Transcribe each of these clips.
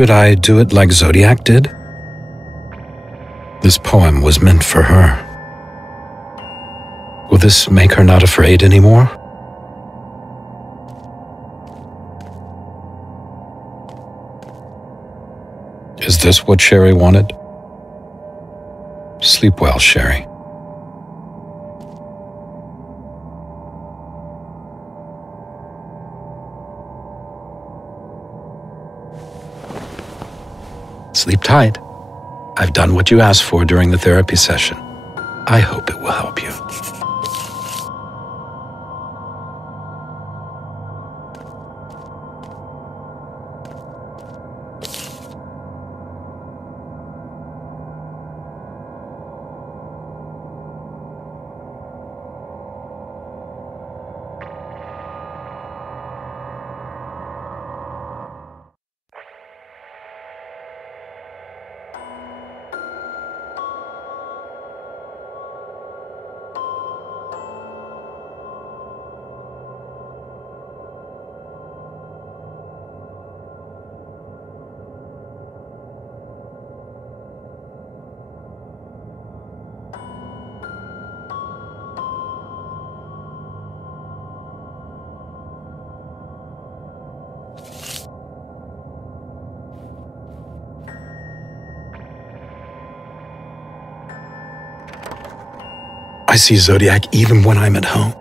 Should I do it like Zodiac did? This poem was meant for her. Will this make her not afraid anymore? Is this what Sherry wanted? Sleep well, Sherry. Sleep tight. I've done what you asked for during the therapy session. I hope it will help you. I see Zodiac even when I'm at home.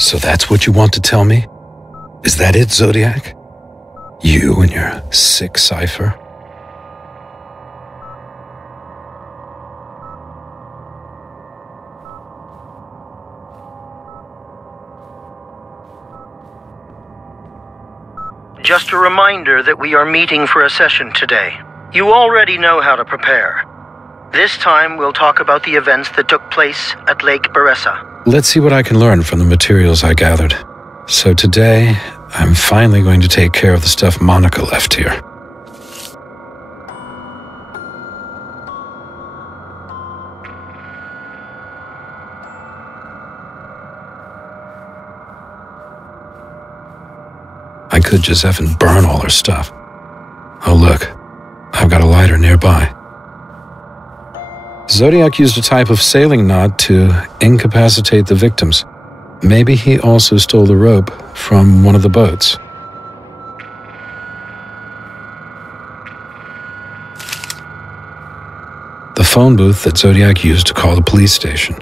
So that's what you want to tell me? Is that it, Zodiac? You and your sick cipher? Just a reminder that we are meeting for a session today. You already know how to prepare. This time we'll talk about the events that took place at Lake Beressa. Let's see what I can learn from the materials I gathered. So today, I'm finally going to take care of the stuff Monica left here. I could just effing burn all her stuff. Oh look, I've got a lighter nearby. Zodiac used a type of sailing knot to incapacitate the victims. Maybe he also stole the rope from one of the boats. The phone booth that Zodiac used to call the police station.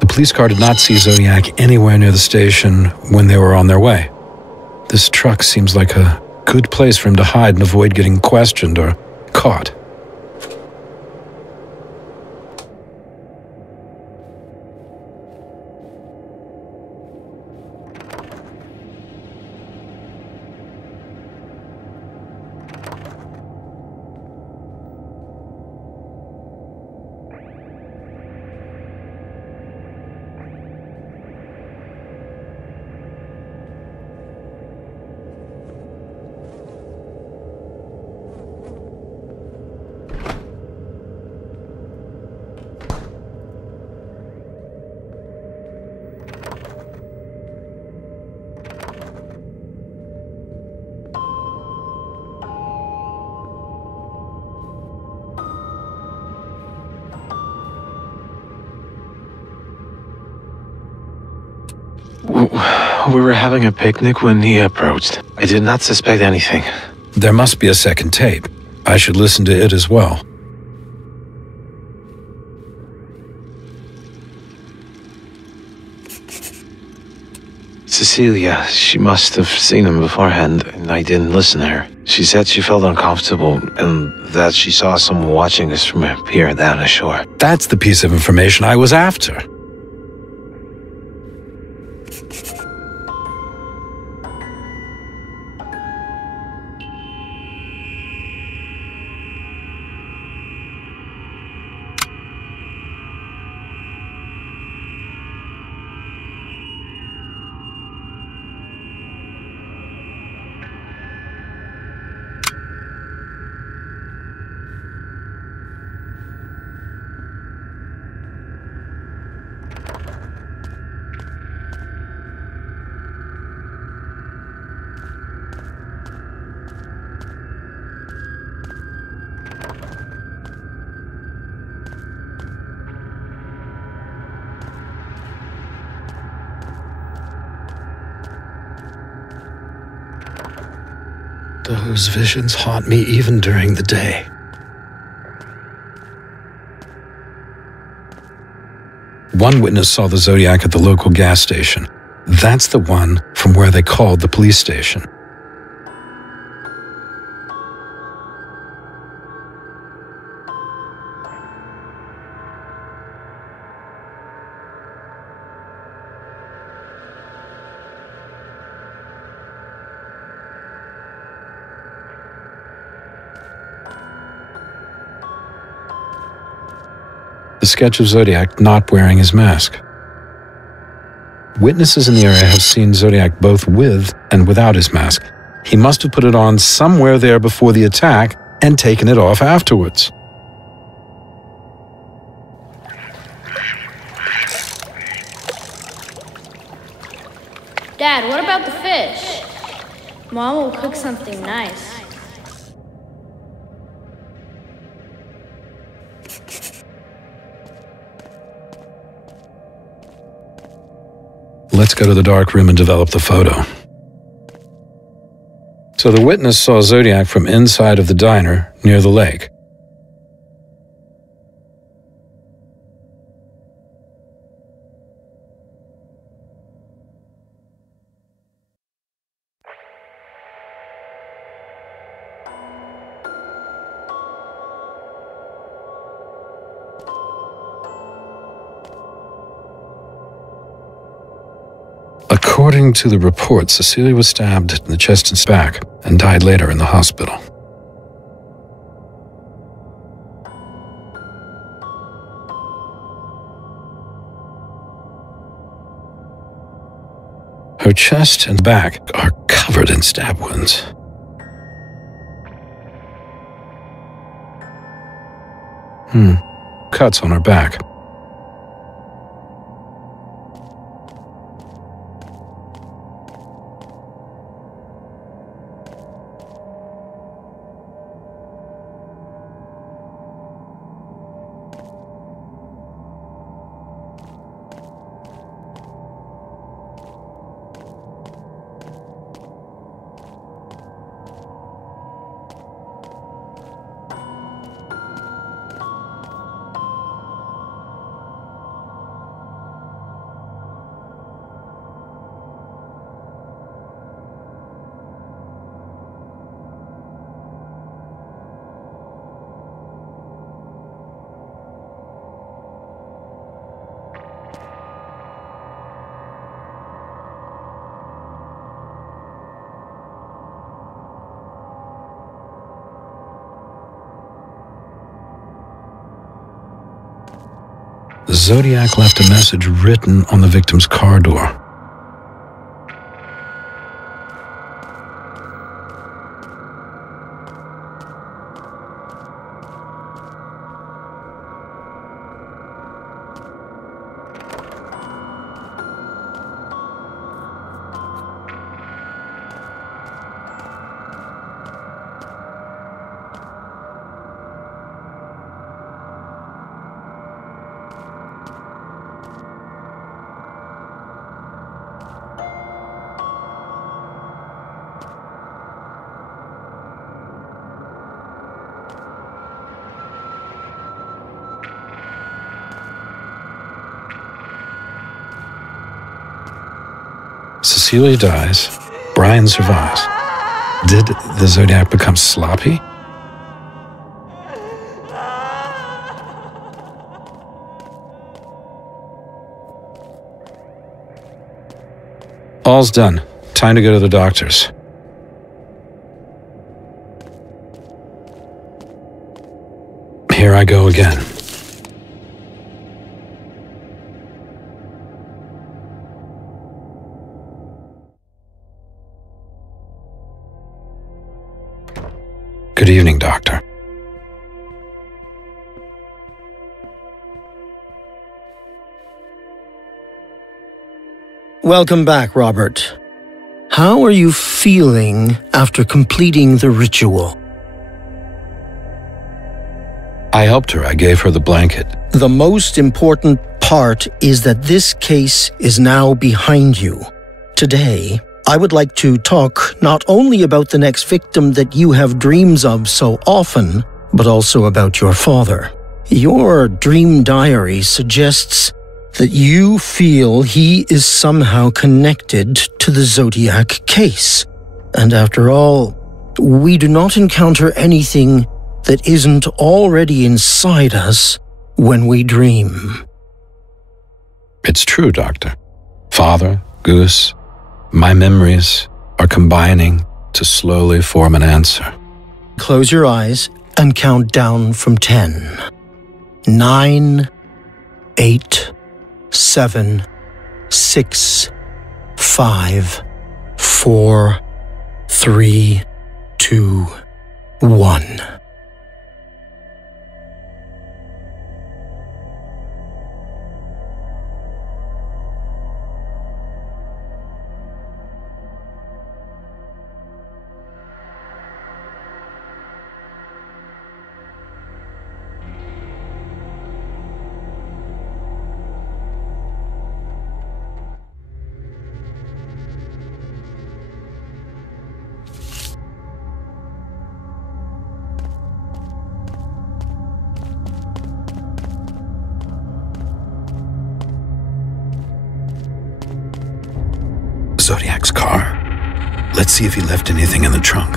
The police car did not see Zodiac anywhere near the station when they were on their way. This truck seems like a good place for him to hide and avoid getting questioned or caught. We were having a picnic when he approached. I did not suspect anything. There must be a second tape. I should listen to it as well. Cecilia, she must have seen him beforehand, and I didn't listen to her. She said she felt uncomfortable, and that she saw someone watching us from a pier down the shore. That's the piece of information I was after. Those visions haunt me even during the day. One witness saw the Zodiac at the local gas station. That's the one from where they called the police station. The sketch of Zodiac not wearing his mask. Witnesses in the area have seen Zodiac both with and without his mask. He must have put it on somewhere there before the attack and taken it off afterwards. Dad, what about the fish? Mom will cook something nice. Let's go to the dark room and develop the photo. So the witness saw Zodiac from inside of the diner near the lake. According to the report, Cecilia was stabbed in the chest and back and died later in the hospital. Her chest and back are covered in stab wounds. Cuts on her back. Zodiac left a message written on the victim's car door. Celia dies. Brian survives. Did the Zodiac become sloppy? All's done. Time to go to the doctor's. Here I go again. Good evening, Doctor. Welcome back, Robert. How are you feeling after completing the ritual? I helped her. I gave her the blanket. The most important part is that this case is now behind you. Today, I would like to talk not only about the next victim that you have dreams of so often, but also about your father. Your dream diary suggests that you feel he is somehow connected to the Zodiac case. And after all, we do not encounter anything that isn't already inside us when we dream. It's true, Doctor. Father, Goose, my memories are combining to slowly form an answer. Close your eyes and count down from 10. 9, 8, 7, 6, 5, 4, 3, 2, 1. Zodiac's car. Let's see if he left anything in the trunk.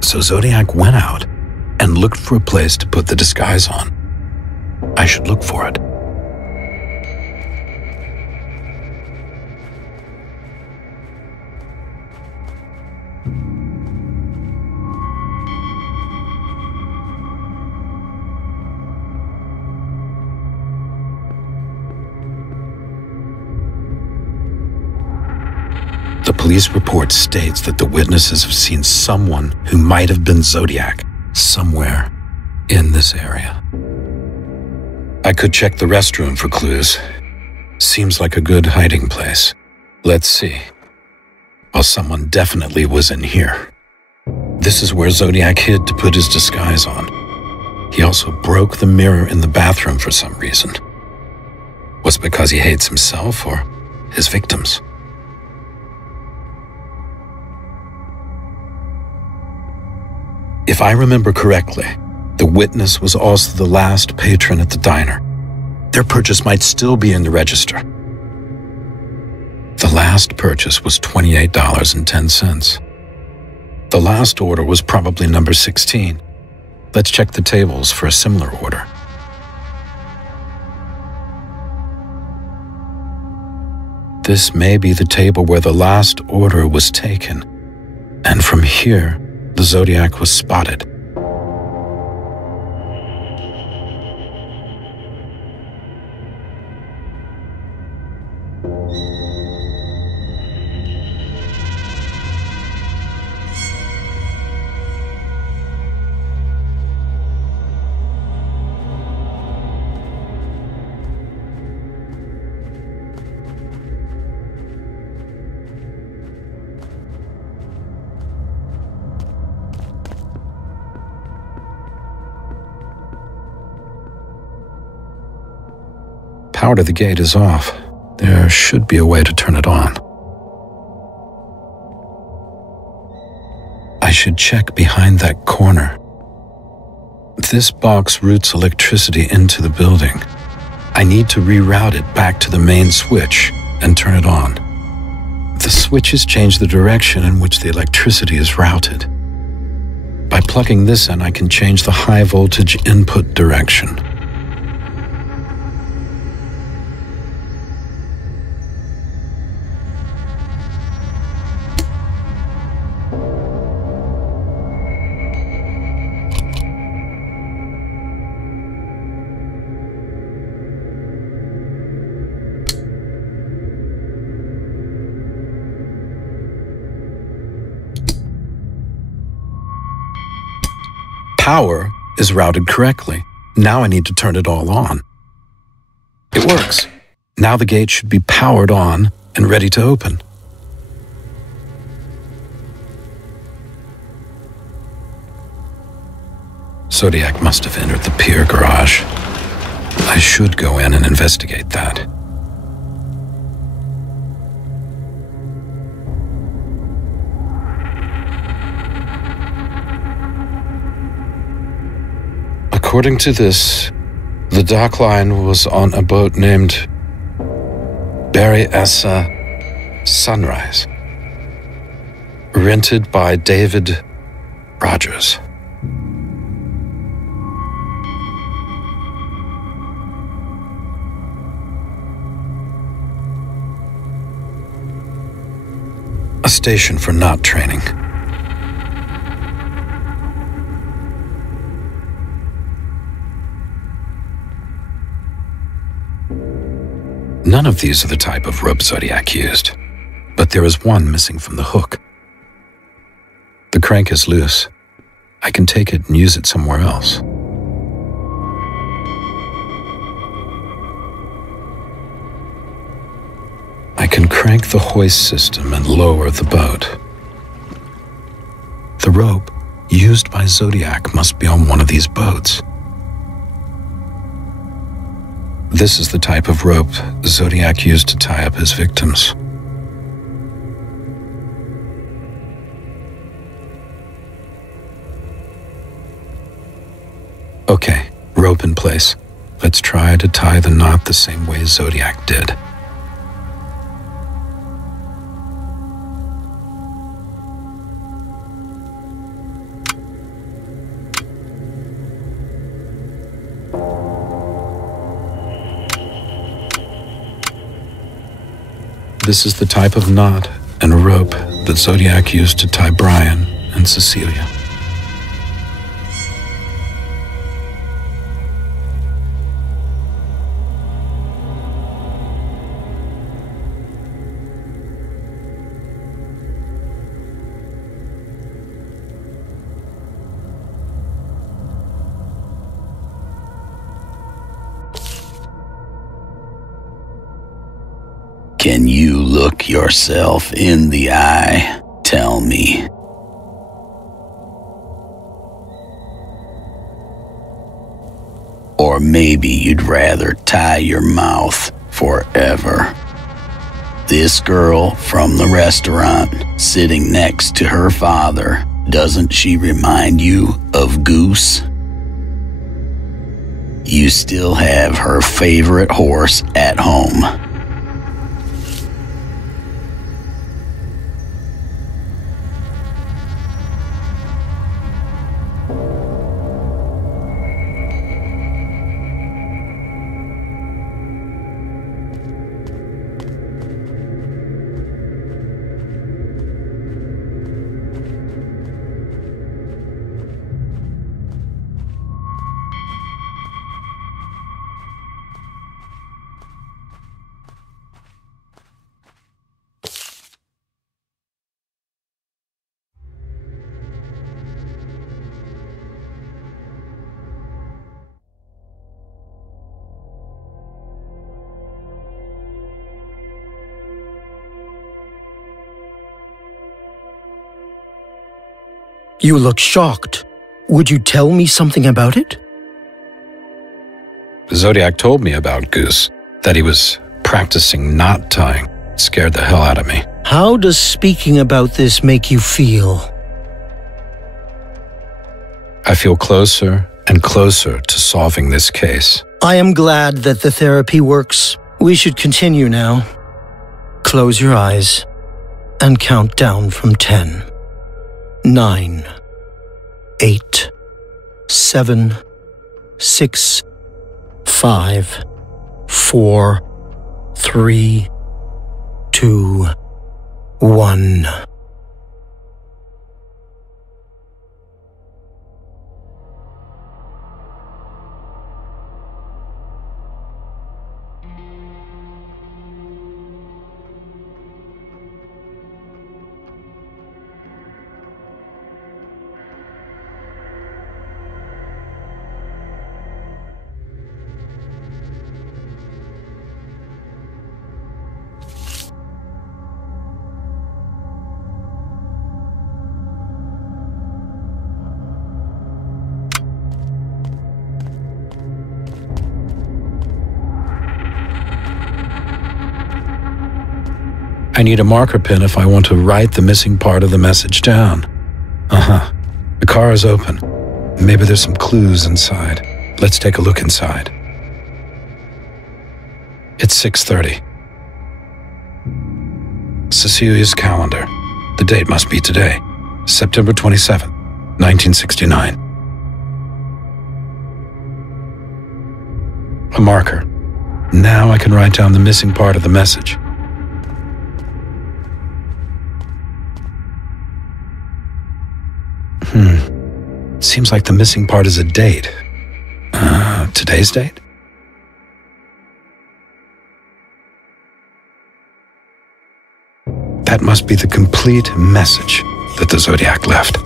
So Zodiac went out and looked for a place to put the disguise on. I should look for it. The police report states that the witnesses have seen someone who might have been Zodiac somewhere in this area. I could check the restroom for clues. Seems like a good hiding place. Let's see. Well, someone definitely was in here. This is where Zodiac hid to put his disguise on. He also broke the mirror in the bathroom for some reason. Was it because he hates himself or his victims? If I remember correctly, the witness was also the last patron at the diner. Their purchase might still be in the register. The last purchase was $28.10. The last order was probably number 16. Let's check the tables for a similar order. This may be the table where the last order was taken, and from here, the Zodiac was spotted. Power to the gate is off. There should be a way to turn it on. I should check behind that corner. This box routes electricity into the building. I need to reroute it back to the main switch and turn it on. The switches change the direction in which the electricity is routed. By plugging this in, I can change the high voltage input direction. Power is routed correctly. Now I need to turn it all on. It works. Now the gate should be powered on and ready to open. Zodiac must have entered the pier garage. I should go in and investigate that. According to this, the dock line was on a boat named Barry Essa Sunrise, rented by David Rogers. A station for knot training. None of these are the type of rope Zodiac used, but there is one missing from the hook. The crank is loose. I can take it and use it somewhere else. I can crank the hoist system and lower the boat. The rope used by Zodiac must be on one of these boats. This is the type of rope Zodiac used to tie up his victims. Okay, rope in place. Let's try to tie the knot the same way Zodiac did. This is the type of knot and rope that Zodiac used to tie Brian and Cecilia. Can you look yourself in the eye? Tell me. Or maybe you'd rather tie your mouth forever. This girl from the restaurant sitting next to her father, doesn't she remind you of Goose? You still have her favorite horse at home. You look shocked. Would you tell me something about it? Zodiac told me about Goose, that he was practicing knot tying. It scared the hell out of me. How does speaking about this make you feel? I feel closer and closer to solving this case. I am glad that the therapy works. We should continue now. Close your eyes and count down from 10. 9, 8, 7, 6, 5, 4, 3, 2, 1. I need a marker pen if I want to write the missing part of the message down. The car is open. Maybe there's some clues inside. Let's take a look inside. It's 6:30. Cecilia's calendar. The date must be today, September 27th, 1969. A marker. Now I can write down the missing part of the message. Seems like the missing part is a date. Today's date? That must be the complete message that the Zodiac left.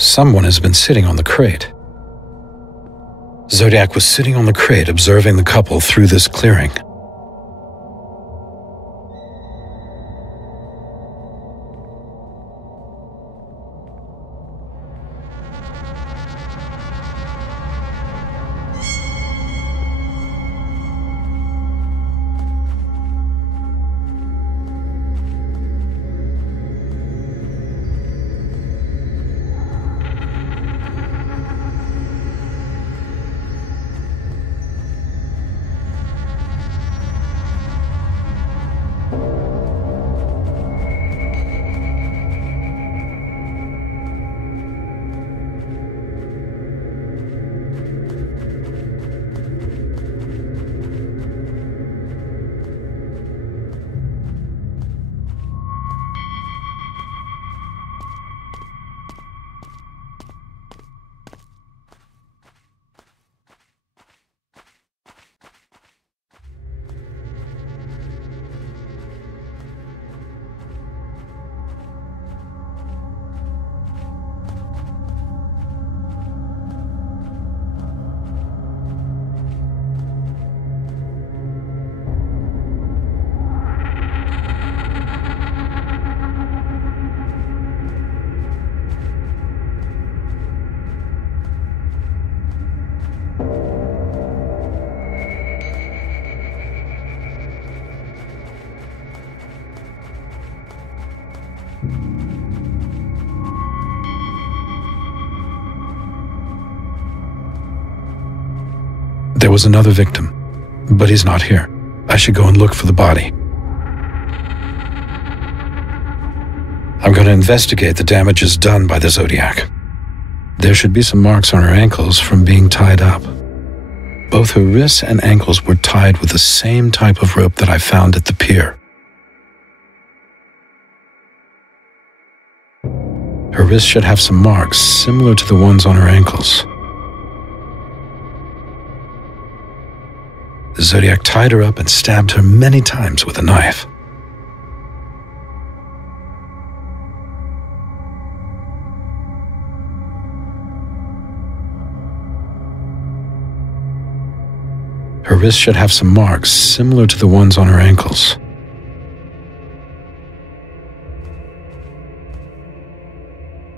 Someone has been sitting on the crate. Zodiac was sitting on the crate observing the couple through this clearing. There was another victim, but he's not here. I should go and look for the body. I'm going to investigate the damages done by the Zodiac. There should be some marks on her ankles from being tied up. Both her wrists and ankles were tied with the same type of rope that I found at the pier. Her wrists should have some marks similar to the ones on her ankles. The Zodiac tied her up and stabbed her many times with a knife. Her wrist should have some marks similar to the ones on her ankles.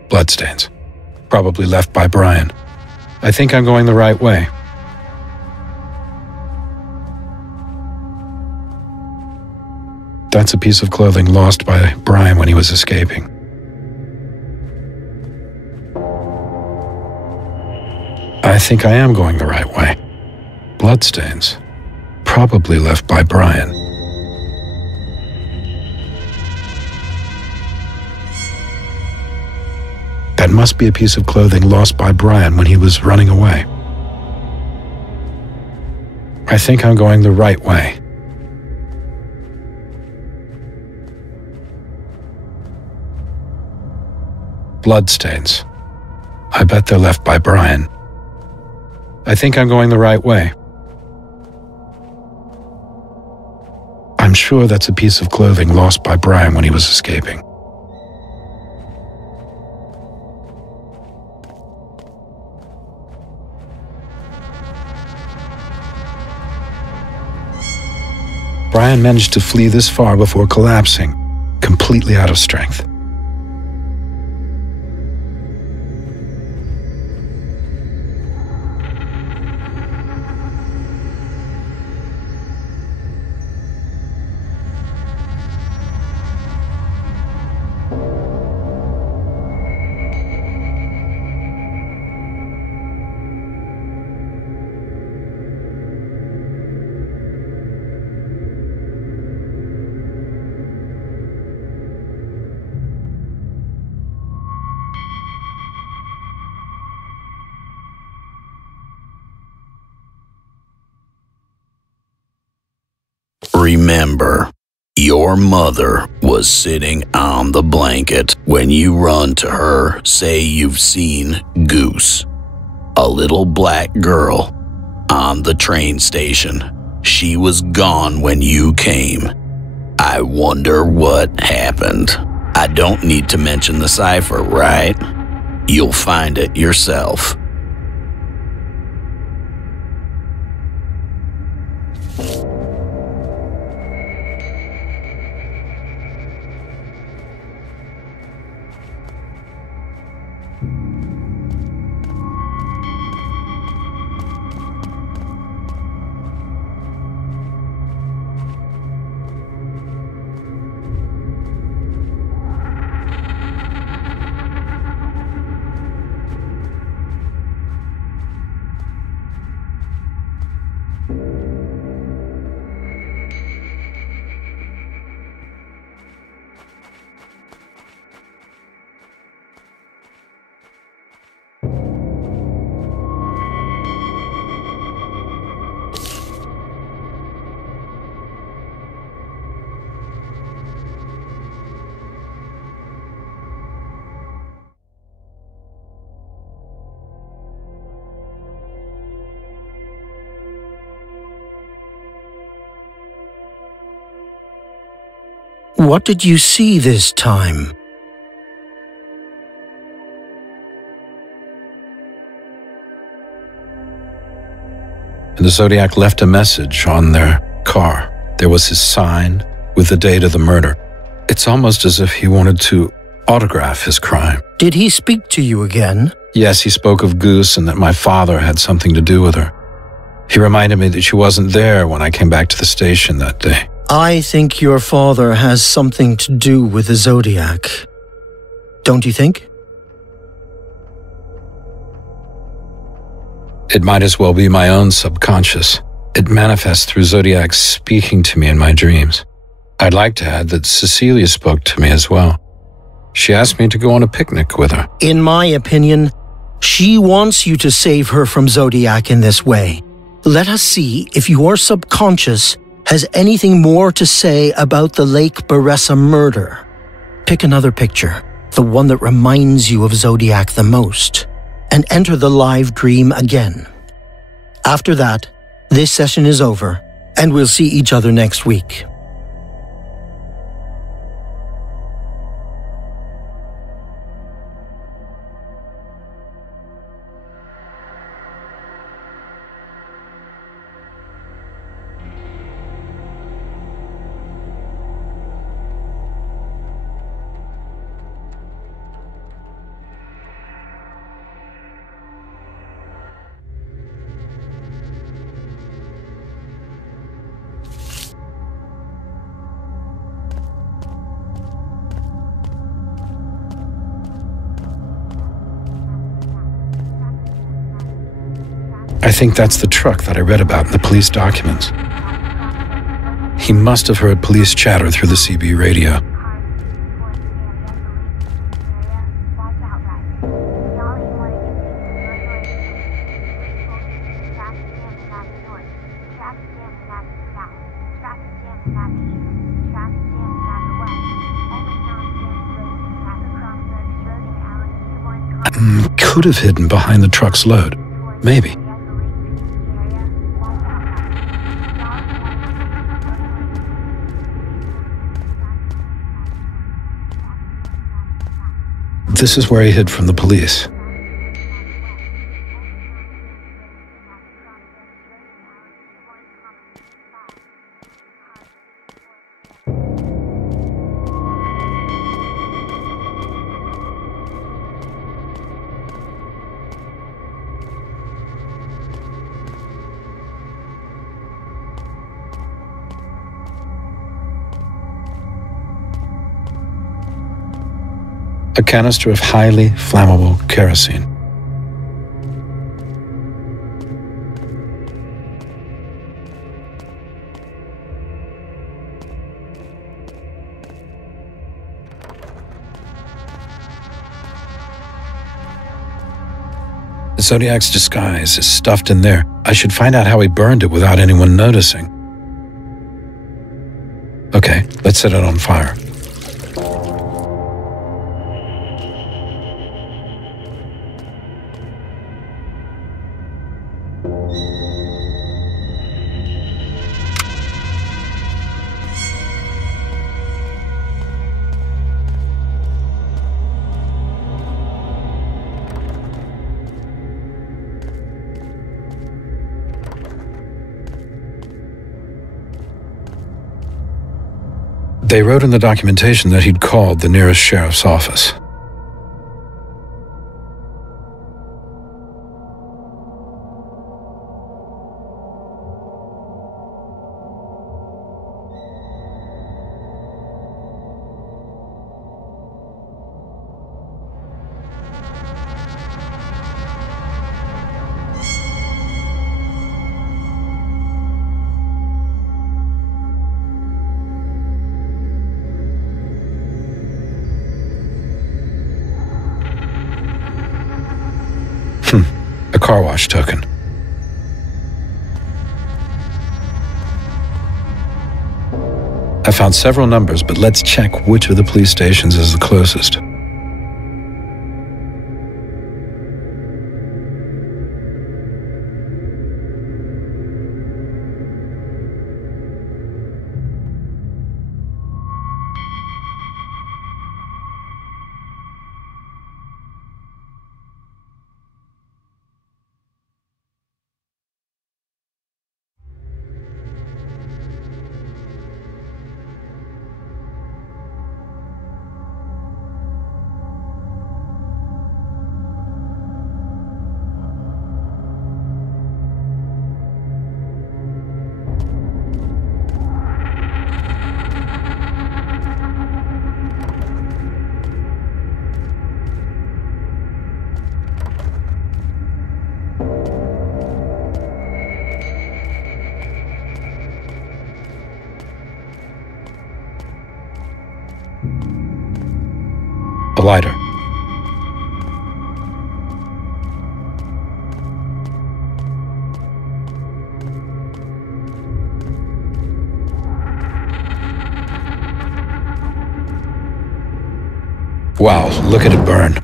Bloodstains, probably left by Brian. I think I'm going the right way. That's a piece of clothing lost by Brian when he was escaping. I think I am going the right way. Bloodstains, probably left by Brian. That must be a piece of clothing lost by Brian when he was running away. I think I'm going the right way. Bloodstains. I bet they're left by Brian. I think I'm going the right way. I'm sure that's a piece of clothing lost by Brian when he was escaping. Brian managed to flee this far before collapsing, completely out of strength. Remember, your mother was sitting on the blanket when you run to her. Say you've seen Goose, a little black girl, on the train station. She was gone when you came. I wonder what happened. I don't need to mention the cipher, right? You'll find it yourself. What did you see this time? The Zodiac left a message on their car. There was his sign with the date of the murder. It's almost as if he wanted to autograph his crime. Did he speak to you again? Yes, he spoke of Goose and that my father had something to do with her. He reminded me that she wasn't there when I came back to the station that day. I think your father has something to do with the Zodiac. Don't you think? It might as well be my own subconscious. It manifests through Zodiac speaking to me in my dreams. I'd like to add that Cecilia spoke to me as well. She asked me to go on a picnic with her. In my opinion, she wants you to save her from Zodiac in this way. Let us see if your subconscious has anything more to say about the Lake Beressa murder. Pick another picture, the one that reminds you of Zodiac the most, and enter the live dream again. After that, this session is over, and we'll see each other next week. I think that's the truck that I read about in the police documents. He must have heard police chatter through the CB radio. Could have hidden behind the truck's load. Maybe. This is where he hid from the police. A canister of highly flammable kerosene. Zodiac's disguise is stuffed in there. I should find out how he burned it without anyone noticing. Okay, let's set it on fire. They wrote in the documentation that he'd called the nearest sheriff's office. A car wash token. I found several numbers, but let's check which of the police stations is the closest. a lighter. Wow, look at it burn.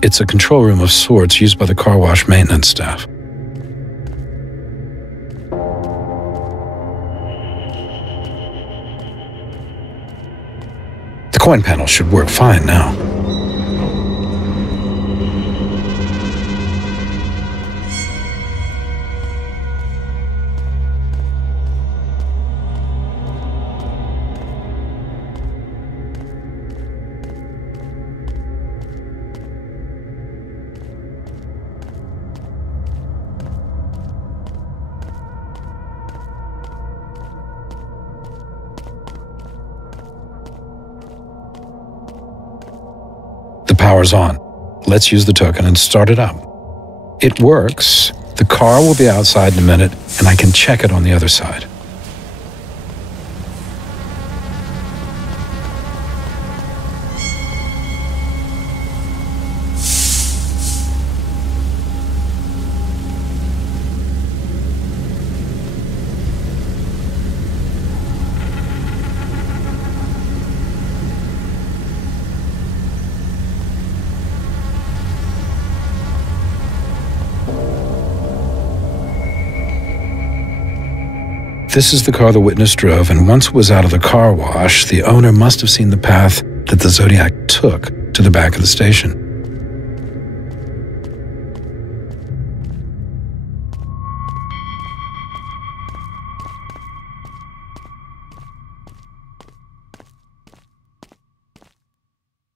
It's a control room of sorts used by the car wash maintenance staff. The coin panel should work fine now. Power's on. Let's use the token and start it up. It works. The car will be outside in a minute, and I can check it on the other side. This is the car the witness drove, and once it was out of the car wash, the owner must have seen the path that the Zodiac took to the back of the station.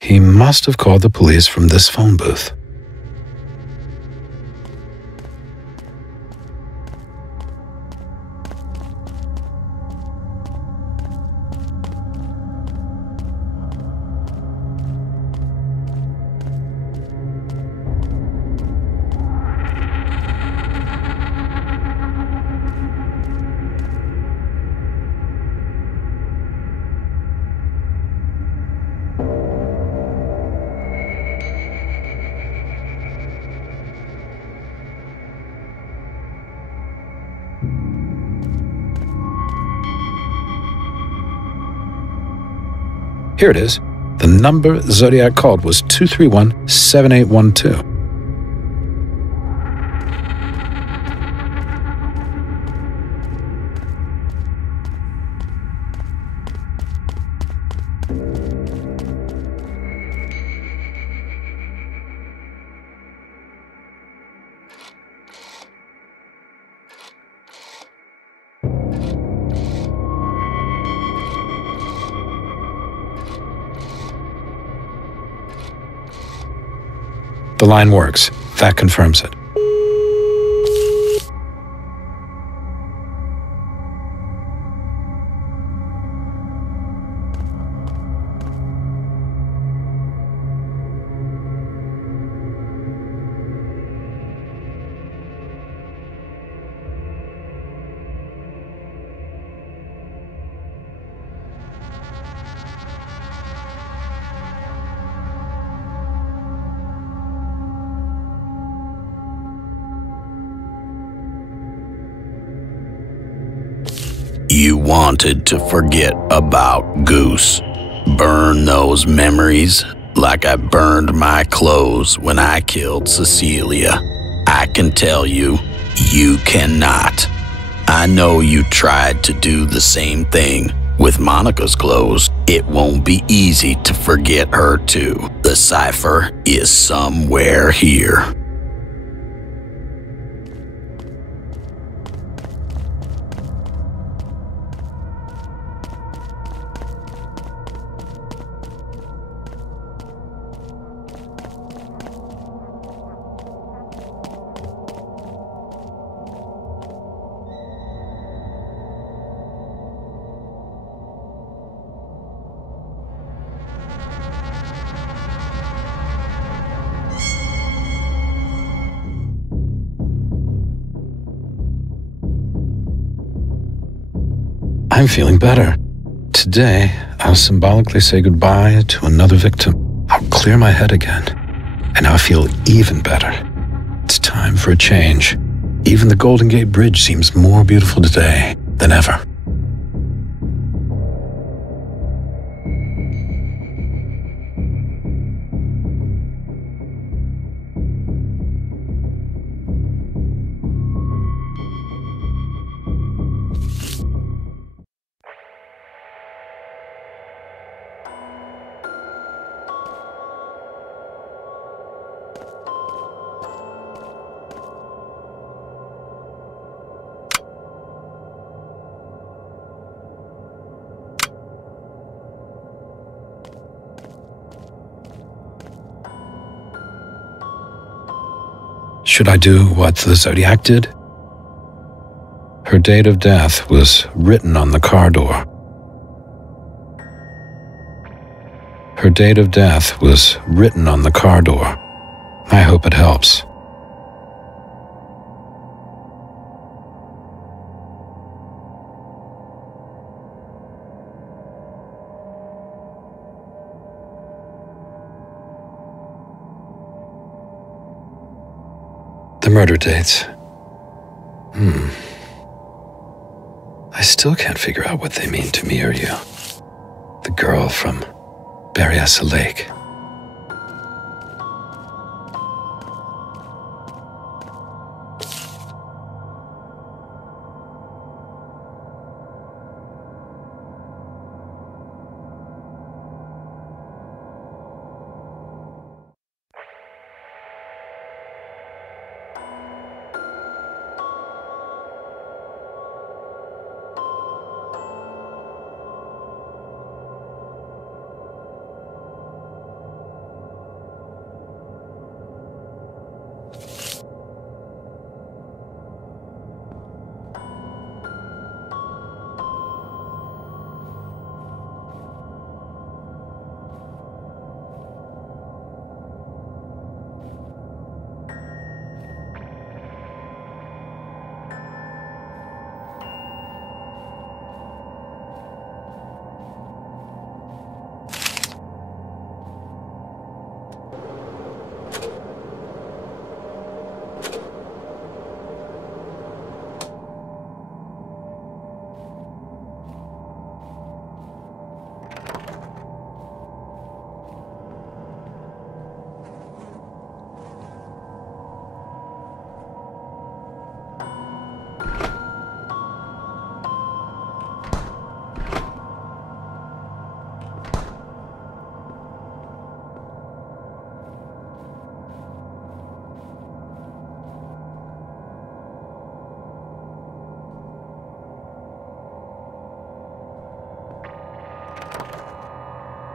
He must have called the police from this phone booth. Here it is. The number Zodiac called was 231-7812. The line works. That confirms it. You wanted to forget about Goose. Burn those memories like I burned my clothes when I killed Cecilia. I can tell you, You cannot. I know you tried to do the same thing. With Monica's clothes, it won't be easy to forget her too. The cipher is somewhere here. I'm feeling better. Today, I'll symbolically say goodbye to another victim. I'll clear my head again, and I'll feel even better. It's time for a change. Even the Golden Gate Bridge seems more beautiful today than ever. Should I do what the Zodiac did? Her date of death was written on the car door. Her date of death was written on the car door. I hope it helps. The murder dates. I still can't figure out what they mean to me or you. The girl from Berryessa Lake.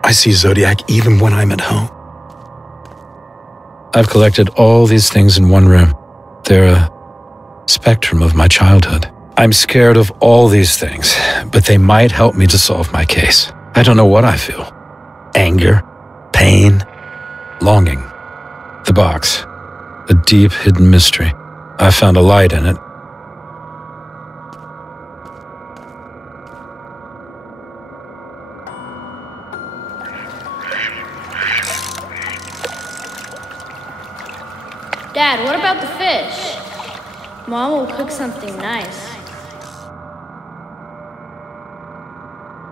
I see Zodiac even when I'm at home. I've collected all these things in one room. They're a spectrum of my childhood. I'm scared of all these things, but they might help me to solve my case. I don't know what I feel. Anger, pain, longing. The box, a deep hidden mystery. I found a light in it. Dad, what about the fish? Mom will cook something nice.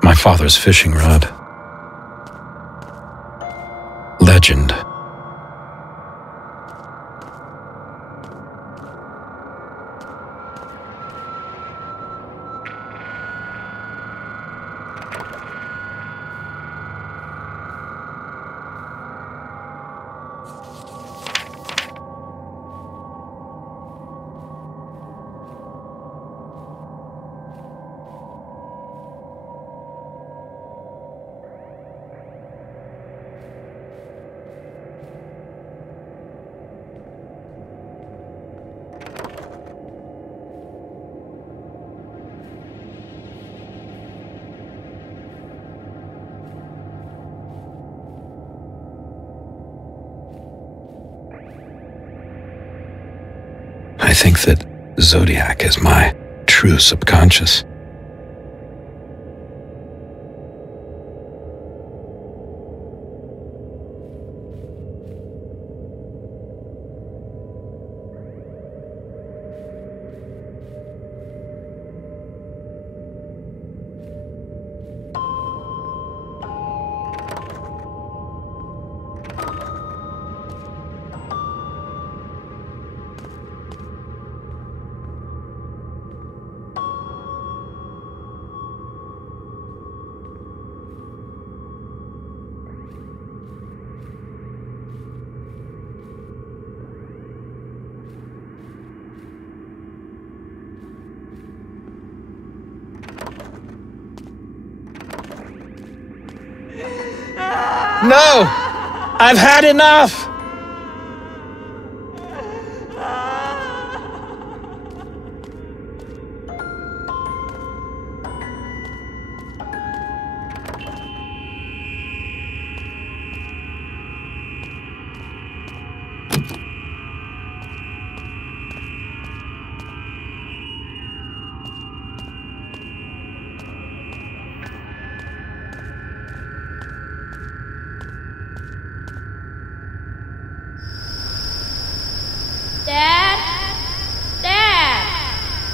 My father's fishing rod. Legend. I think that Zodiac is my true subconscious. No! I've had enough!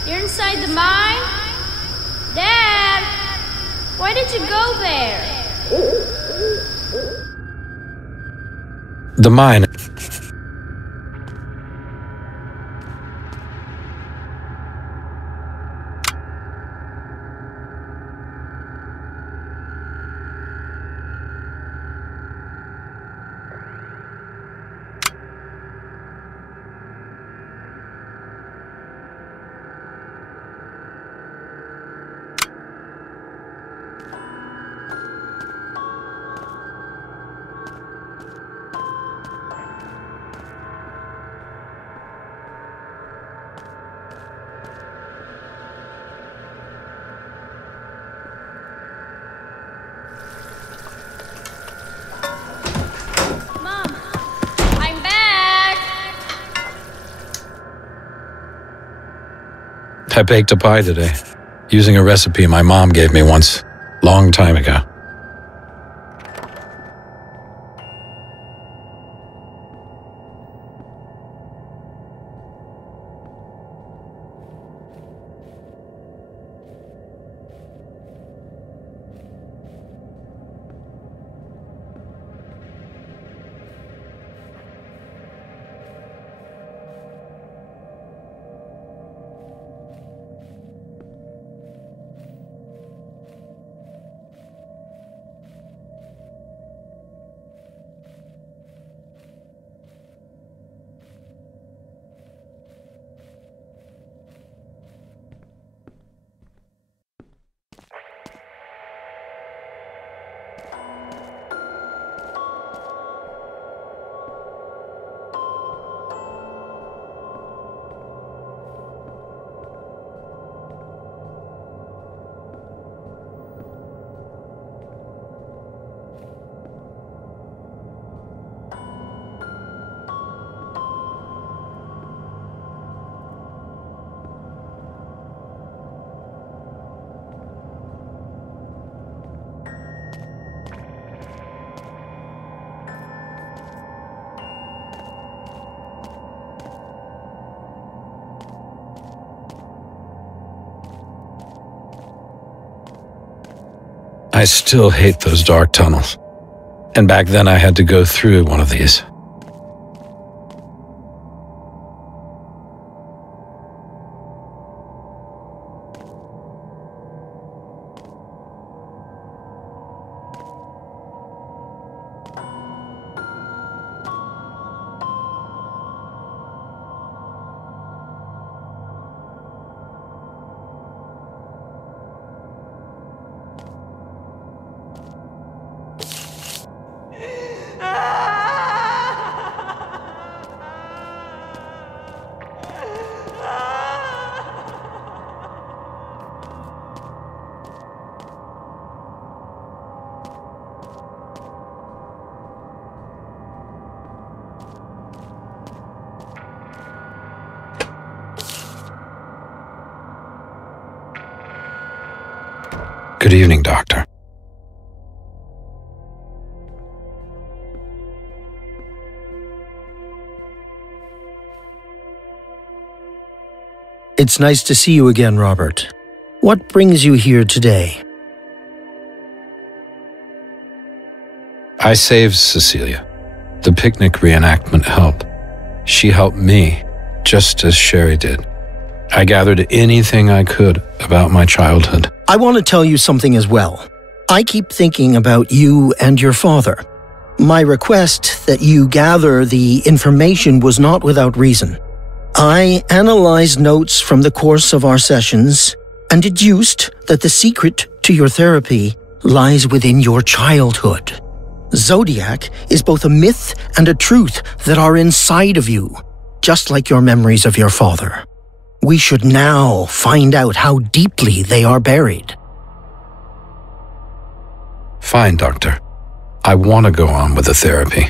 You're inside the mine? Dad! Why did you go there? The mine. I baked a pie today, using a recipe my mom gave me once, long time ago. I still hate those dark tunnels. And back then I had to go through one of these. Good evening, Doctor. It's nice to see you again, Robert. What brings you here today? I saved Cecilia. The picnic reenactment helped. She helped me, just as Sherry did. I gathered anything I could about my childhood. I want to tell you something as well. I keep thinking about you and your father. My request that you gather the information was not without reason. I analyzed notes from the course of our sessions and deduced that the secret to your therapy lies within your childhood. Zodiac is both a myth and a truth that are inside of you, just like your memories of your father. We should now find out how deeply they are buried. Fine, Doctor. I want to go on with the therapy.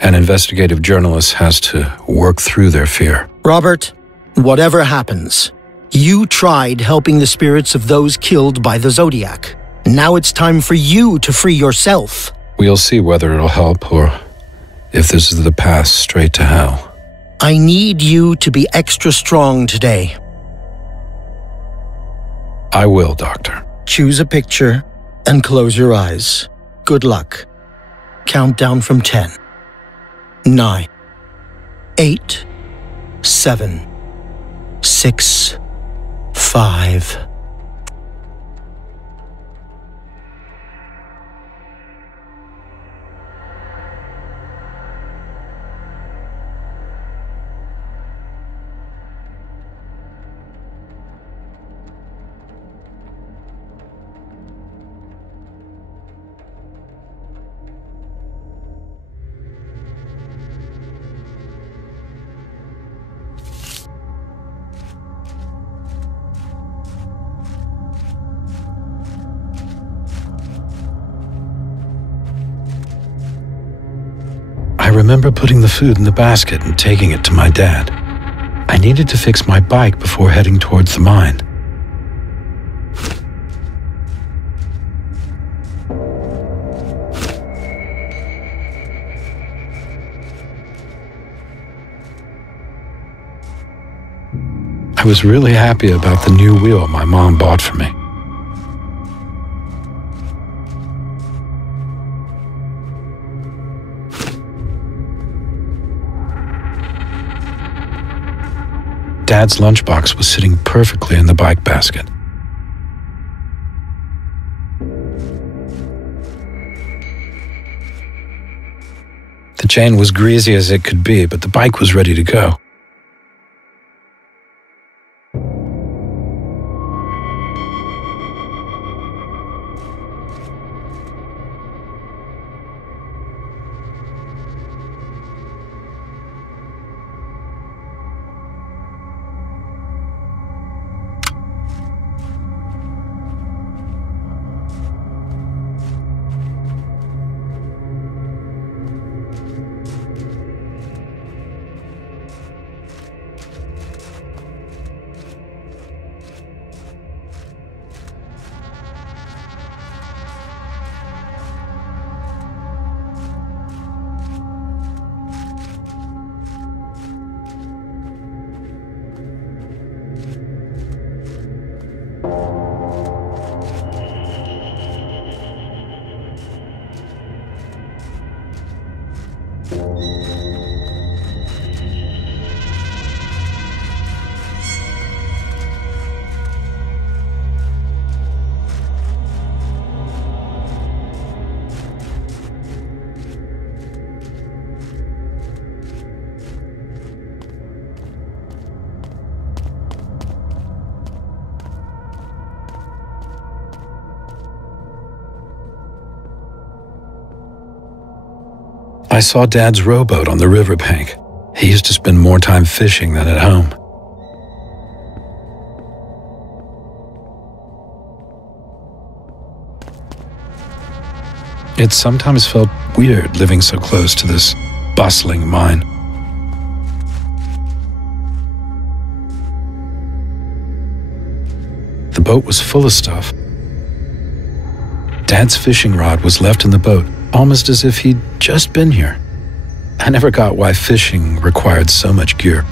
An investigative journalist has to work through their fear. Robert, whatever happens, you tried helping the spirits of those killed by the Zodiac. Now it's time for you to free yourself. We'll see whether it'll help or if this is the path straight to hell. I need you to be extra strong today. I will, Doctor. Choose a picture and close your eyes. Good luck. Count down from 10. 9, 8, 7, 6, 5. I remember putting the food in the basket and taking it to my dad. I needed to fix my bike before heading towards the mine. I was really happy about the new wheel my mom bought for me. Dad's lunchbox was sitting perfectly in the bike basket. The chain was greasy as it could be, but the bike was ready to go. I saw Dad's rowboat on the riverbank. He used to spend more time fishing than at home. It sometimes felt weird living so close to this bustling mine. The boat was full of stuff. Dad's fishing rod was left in the boat, almost as if he'd just been here. I never got why fishing required so much gear.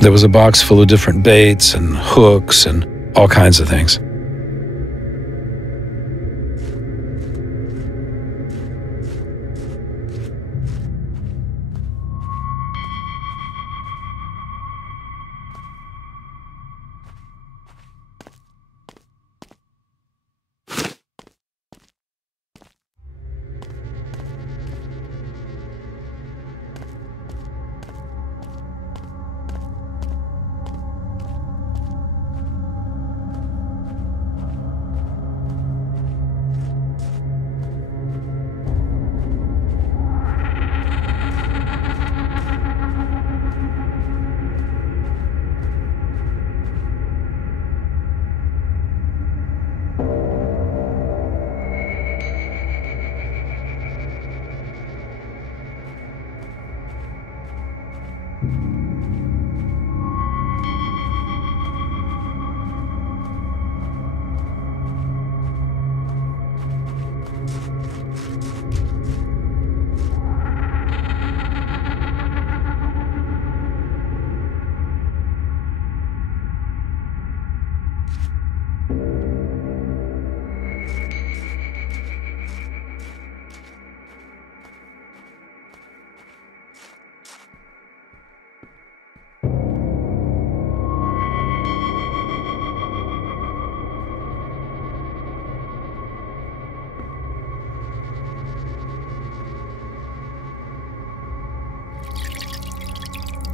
There was a box full of different baits and hooks and all kinds of things.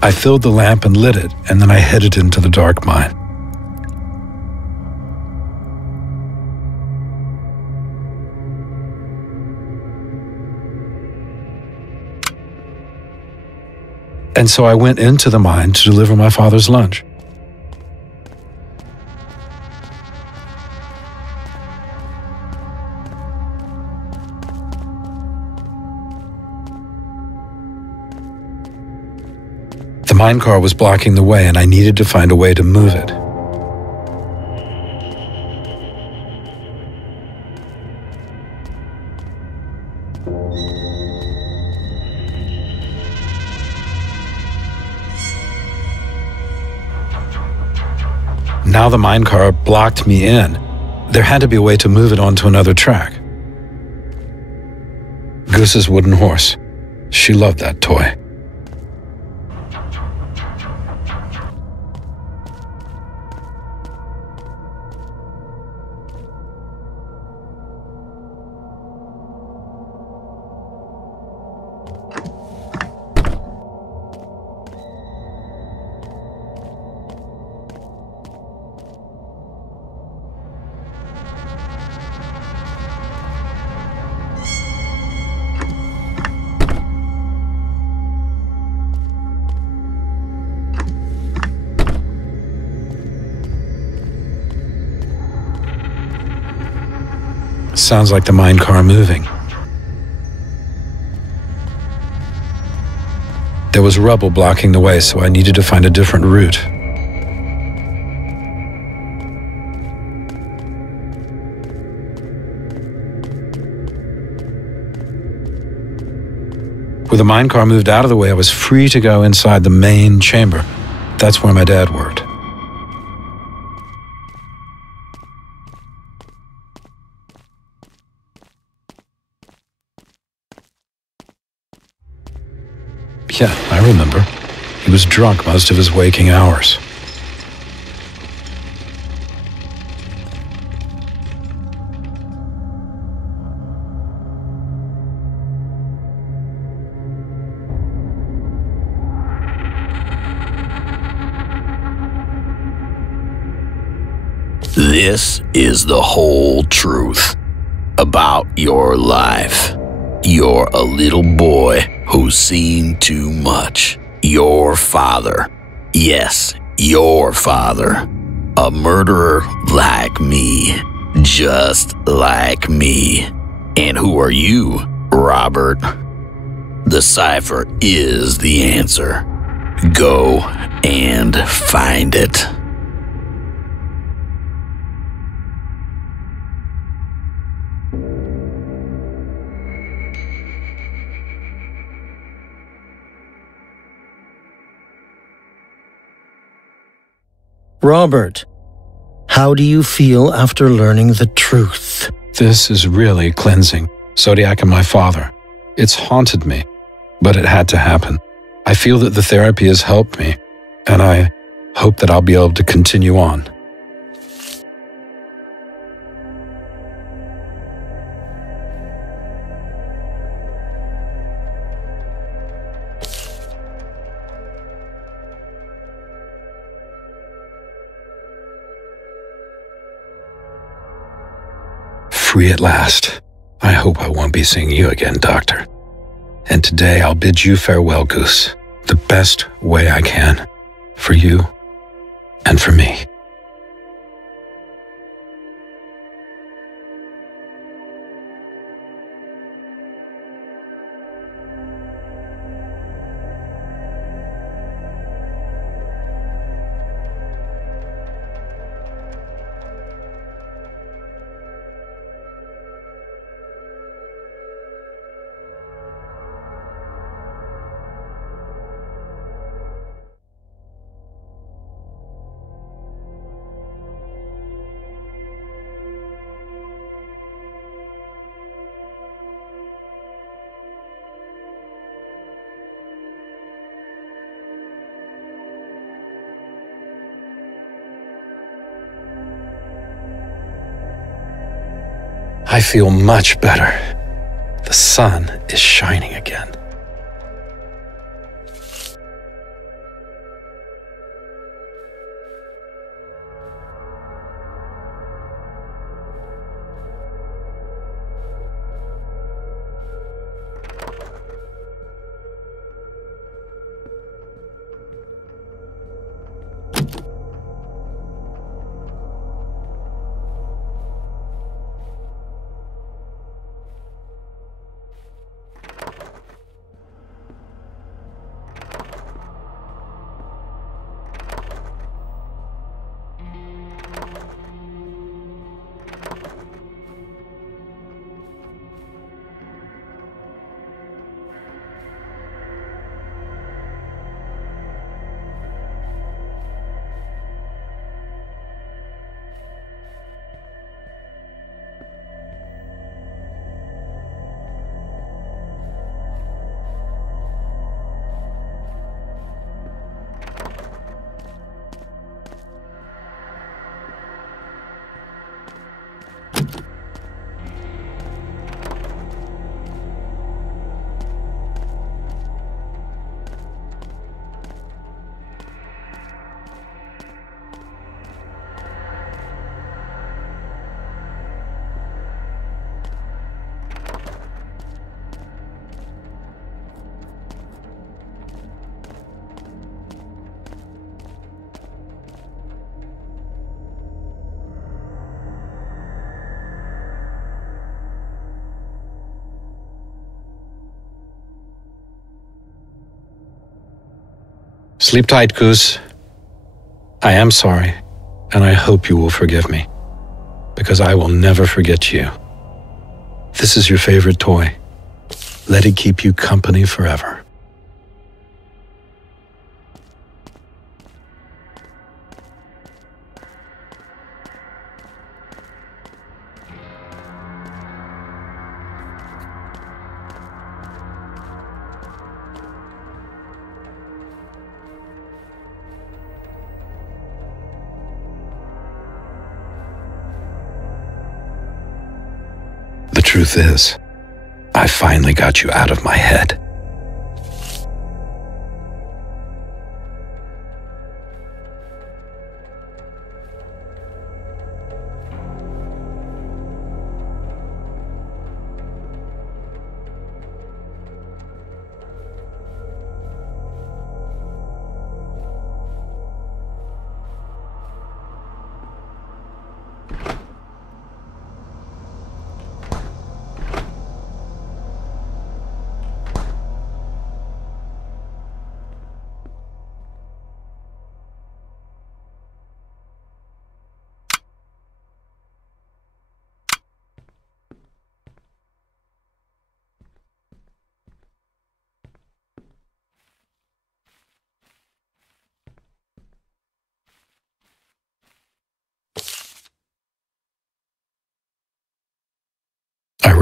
I filled the lamp and lit it, and then I headed into the dark mine. And so I went into the mine to deliver my father's lunch. The mine car was blocking the way, and I needed to find a way to move it. Now the mine car blocked me in. There had to be a way to move it onto another track. Goose's wooden horse. She loved that toy. Sounds like the mine car moving. There was rubble blocking the way, so I needed to find a different route. When the mine car moved out of the way, I was free to go inside the main chamber. That's where my dad worked. Yeah, I remember. He was drunk most of his waking hours. This is the whole truth about your life. You're a little boy who's seen too much. Your father. Yes, your father. A murderer like me. Just like me. And who are you, Robert? The cipher is the answer. Go and find it. Robert, how do you feel after learning the truth? This is really cleansing. Zodiac and my father. It's haunted me, but it had to happen. I feel that the therapy has helped me, and I hope that I'll be able to continue on. Free at last. I hope I won't be seeing you again, Doctor. And today I'll bid you farewell, Goose, the best way I can, for you and for me. I feel much better. The sun is shining again. Sleep tight, Goose. I am sorry, and I hope you will forgive me, because I will never forget you. This is your favorite toy. Let it keep you company forever. The truth is, I finally got you out of my head.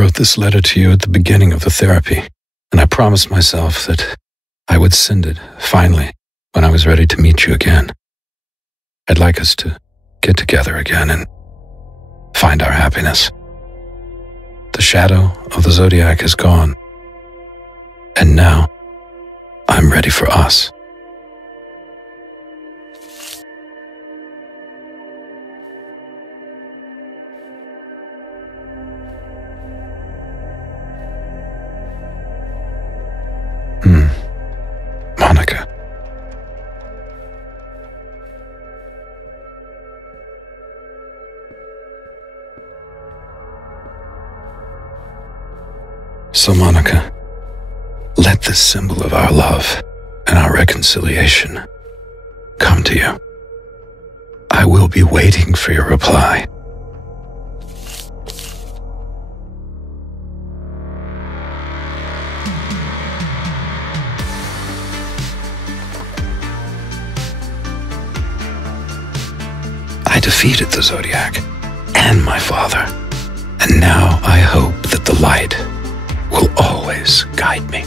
wrote this letter to you at the beginning of the therapy, and I promised myself that I would send it, finally, when I was ready to meet you again. I'd like us to get together again and find our happiness. The shadow of the Zodiac is gone, and now I'm ready for us. Monica. So, Monica, let this symbol of our love and our reconciliation come to you. I will be waiting for your reply. I defeated the Zodiac and my father, and now I hope that the light will always guide me.